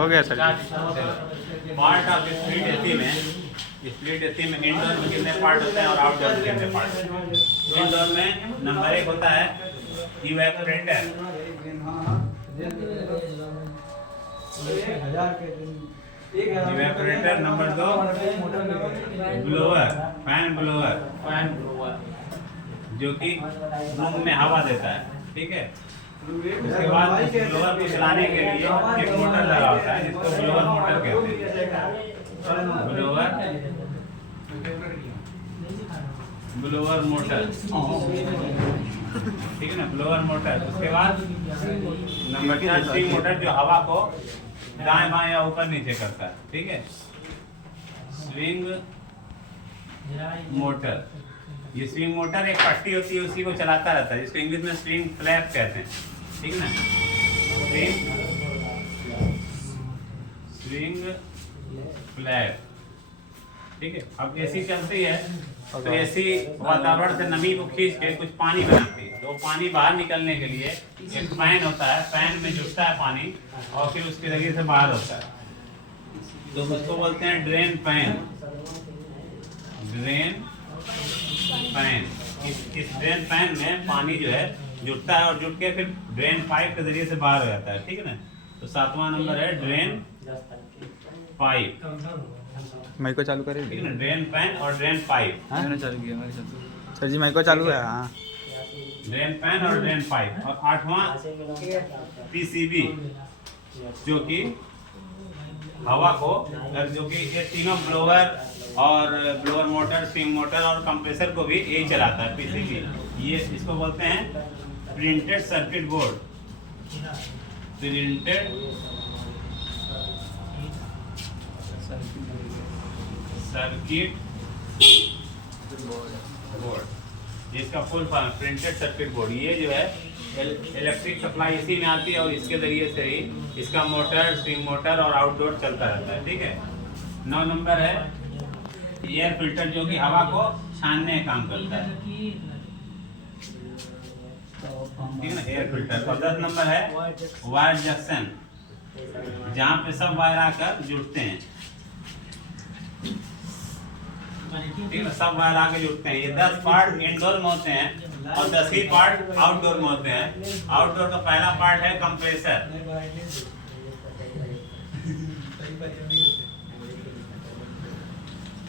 हो गया sir. Part of split AC में, स्प्लिट एसी में इंडोर में कितने पार्ट होते हैं और आउटडोर में कितने पार्ट होते हैं? इंडोर में नंबर 1 होता है evaporator, evaporator. Number 2 blower, fan blower, जो कि रूम में हवा देता है, ठीक है। उसके बाद ब्लोअर को चलाने के लिए एक मोटर लगा होता है जिसको ब्लोअर मोटर कहते हैं। ब्लोअर मोटर, ठीक है ना, ब्लोअर मोटर। उसके बाद नंबर 4 स्विंग मोटर, जो हवा को दाएं बाएं या ऊपर नीचे करता है, ठीक है। स्विंग मोटर, ये स्विंग मोटर एक पट्टी होती है, उसी को चलाता रहता है, जिसको इंग्लिश में स्विंग फ्लैप कहते हैं, ठीक है ना। स्विंग फ्लैप, ठीक है। अब एसी चलती है तो एसी वातावरण से नमी को खींच के कुछ पानी बनाती है, तो पानी बाहर निकलने के लिए एक फैन होता है, फैन में जुटता है पानी और फिर उसके जरिए से बाहर होता है, तो उसको बोलते हैं ड्रेन फैन। ड्रेन फैन, इस ड्रेन फैन में पानी जो है जुटता है और जुट के फिर ड्रेन पाइप के जरिए से बाहर हो जाता है, ठीक है ना। तो 7वां नंबर है ड्रेन पाइप। माइक को चालू करें, ठीक है ना, ड्रेन फैन और ड्रेन पाइप। मैंने चालू किया, मेरे चालू सर जी, माइक को चालू है। हाँ, ड्रेन फैन और ड्रेन पाइप। और 8वां पीसीबी, जो कि हवा को, जो कि ये तीनों ब्लोअर और ब्लोअर मोटर, स्विंग मोटर और कंप्रेसर को भी यही चलाता है, पीसीबी। ये इसको बोलते हैं printed circuit board, printed circuit board, जिसका full form printed circuit board. ये जो है इलेक्ट्रिक सप्लाई इसी में आती है और इसके जरिए से ही इसका मोटर, स्विंग मोटर और आउटडोर चलता रहता है, ठीक है। 9 नंबर है एयर फिल्टर, जो कि हवा को छानने का काम करता है, ठीक है ना, एयर फिल्टर। और 10 नंबर है वायर जंक्शन, जहाँ पे सब वायर आकर जुड़ते हैं, ठीक है ना, सब वायर आके जुड़ते हैं। ये 10 पार्ट इंडोर में होते हैं और 10 ही पार्ट आउटडोर में होते हैं। आउटडोर का पहला पार्ट है कंप्रेसर,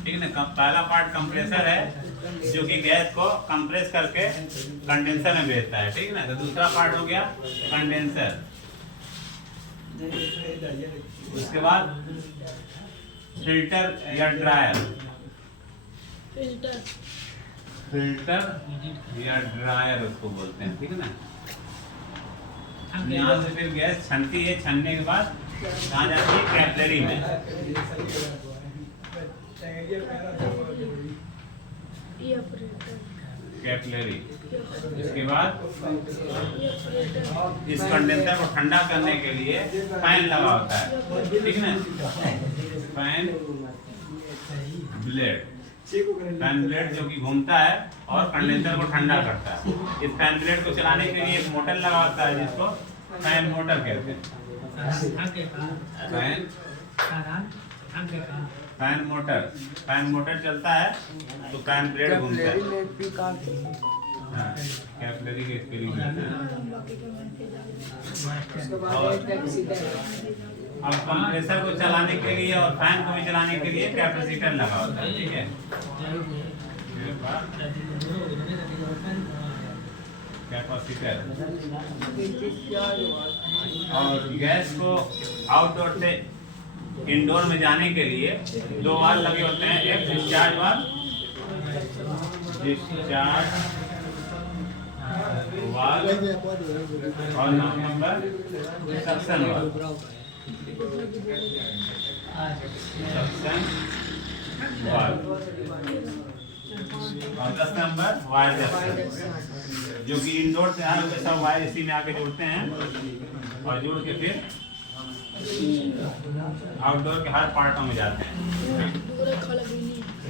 ठीक है ना। पहला पार्ट कंप्रेसर है, जो कि गैस को कंप्रेस करके कंडेंसर में भेजता है, ठीक है ना। तो दूसरा पार्ट हो गया कंडेंसर। उसके बाद फिल्टर या ड्रायर, फिल्टर या ड्रायर उसको बोलते हैं, ठीक है ना। यहाँ से फिर गैस छनती है, छनने के बाद कहाँ जाती है, कैपिलरी में। कैपिलरी। इसके बाद इस कंडेंसर को ठंडा करने के लिए फैन लगा होता है, ठीक है ना। फैन ब्लेड, फैन ब्लेड जो कि घूमता है और कंडेंसर को ठंडा करता है। इस फैन ब्लेड को चलाने के लिए एक मोटर लगा होता है, जिसको फैन मोटर कहते हैं। फैन मोटर, फैन मोटर चलता है तो फैन ब्लेड घूमता है। कैपिलरी के स्पेलिंग है। अब कंप्रेसर को चलाने के लिए और फैन को भी चलाने के लिए कैपेसिटर लगा होता है, ठीक है। कैपेसिटर। और गैस को आउटडोर से इंडोर में जाने के लिए 2 वाल्व लगे होते हैं, एक डिस्चार्ज वाल्व, डिस्चार्ज वाल्व, और 9 number suction valve, suction valve. और 10 नंबर वायर जंक्शन, जो कि इंडोर से आए हुए सब वायर इसी में आके जुड़ते हैं और जुड़ के फिर आउटडोर के हर पार्टों में जाते हैं।